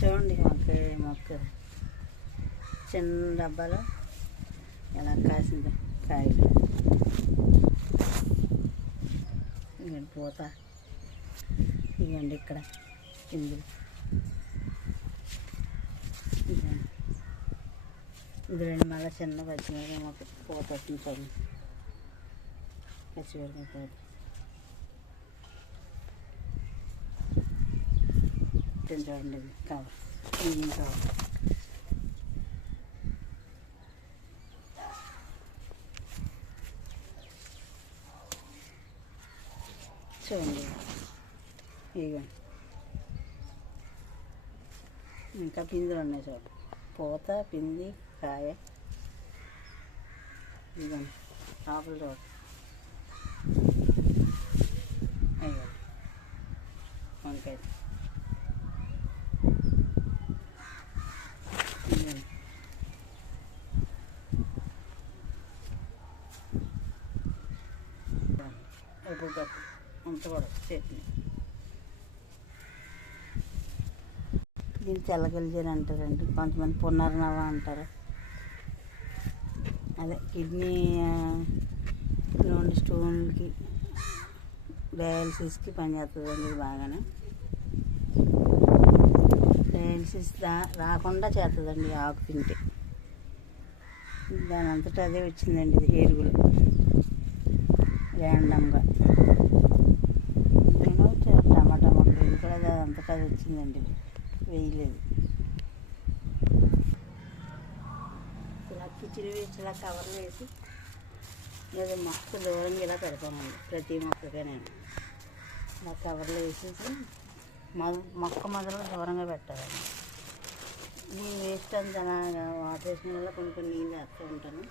చూడండి మొక్క చిన్న డబ్బాలో ఎలా కాసింది కాయలు. ఇవ్వండి పూత, ఇవ్వండి ఇక్కడ పిందులు. ఇదిగోండి మళ్ళీ చిన్న పచ్చిమిరపకాయ మొక్క పూత వస్తుంది చూడండి. పచ్చిమిరపకాయ పూత చూడండి. ఇది కవర్, ఇది కవర్. చూడండి ఇవ్వండి ఇంకా పిందులు ఉన్నాయి చూడండి. పూత, పిండి, కాయ. ఇవ్వండి ఆకులు చూడండి. అయ్యో వంకాయ. ఇవ్వండి ఎప్పటికప్పుడు ఉంచకూడదు చట్నీ. దీన్ని తెల్లగలిజేని అంటారండి, కొంతమంది పునర్నవ అంటారు. అదే కిడ్నీ స్టోన్లకి, డయాలసిస్కి పనిచేస్తుందండి. ఇది బాగానే డయాలసిస్ రాకుండా చేస్తుందండి ఆకు తింటే. దాని అంతటా అదే వచ్చిందండి. ఇది ఎరువులు ర్యాండమ్గా. నేను టమాటా మొక్కలు ఇది కూడా అంతటా అది వచ్చిందండి. ఇది వేయలేదు. ఇలా కిచెన్ వేసి ఇలా కవర్లు వేసి ఏదో మొక్క దూరంగా ఇలా పెడతానండి. ప్రతి మొక్కగా నేను ఇలా కవర్లు వేసేసి మొక్క మొదలు దూరంగా పెట్టాలండి. ఈ వేస్ట్ అంతా వాటర్ వేసిన వల్ల కొన్ని నీళ్ళు వేస్తూ ఉంటాను.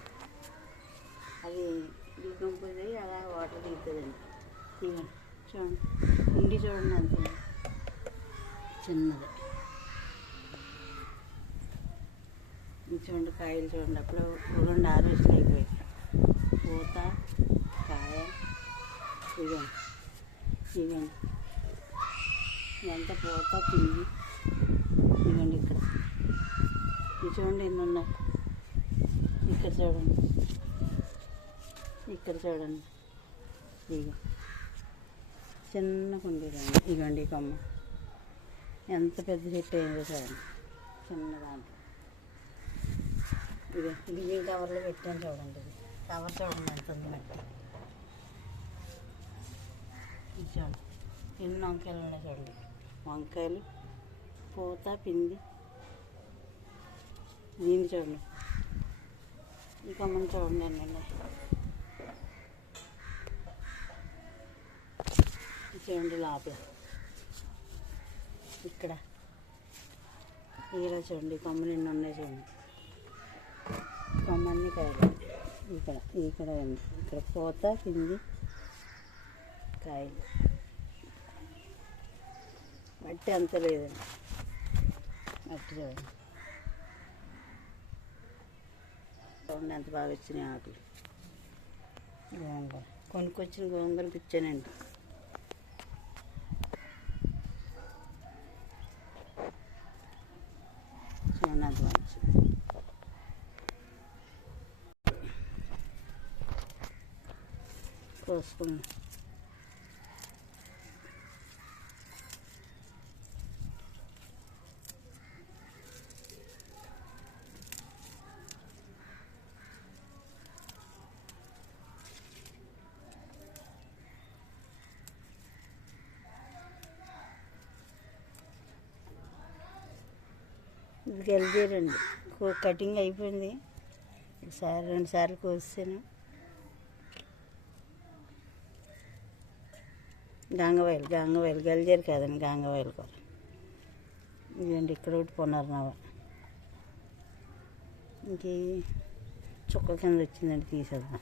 అది డీకంపోజ్ అయ్యి అలా వాటర్ దిగుతుందండి. ఇవ్వండి చూడండి, ఇండి చూడండి అంతే చిన్నది. చూడండి కాయలు చూడండి. అప్పుడు 2 హార్వెస్ట్లు అయిపోయాయి. పూత, కాయ. ఇవ్వండి ఇవ్వండి ఎంత పూత, పిండి. ఇవ్వండి ఇక్కడ ఇది చూడండి ఎన్ని ఉన్నాయి. ఇక్కడ చూడండి, ఇక్కడ చూడండి. ఇగో చిన్న కుండీలండి. ఇగోండి ఈ కొమ్మ ఎంత పెద్ద చెట్టు అయిందో చూడండి. చిన్న దాంట్లో ఇది బియ్యం కవర్లో పెట్టాను చూడండి. ఇది కవర్ చూడండి ఎంత ఉంది మట్టి. ఇది చూడండి ఎన్ని వంకాయలు ఉన్నాయి చూడండి. వంకాయలు, పూత, పిండి. దీన్ని చూడండి, ఈ కొమ్మని చూడండి ఎన్ని ఉన్నాయి. చూడండి లోపల ఇక్కడ ఇలా చూడండి కొమ్మలు ఎన్ని ఉన్నాయి చూడండి. కొమ్మన్ని కాయలు ఇక్కడ ఇక్కడ ఉంది. ఇక్కడ పూత, పిండి, కాయలు. మట్టి అంత లేదండి. మట్టి చూడండి చూడండి ఎంత బాగా వచ్చినాయి ఆకులు. గోంగూర కొనుక్కొచ్చిన గోంగూర పిచ్చానండి. చూడండి అంత మంచి కోసుకున్నాం. ఇది గెలిజేరండి. కటింగ్ అయిపోయింది. ఒకసారి 2 సార్లు కోసాను. గంగవాయలు గెలిజేరు కాదండి, గంగవాయలు కూర. ఇదండి ఇక్కడ ఒకటి పునర్నవ. ఇంక చుక్క కింద వచ్చిందండి, తీసేద్దాం.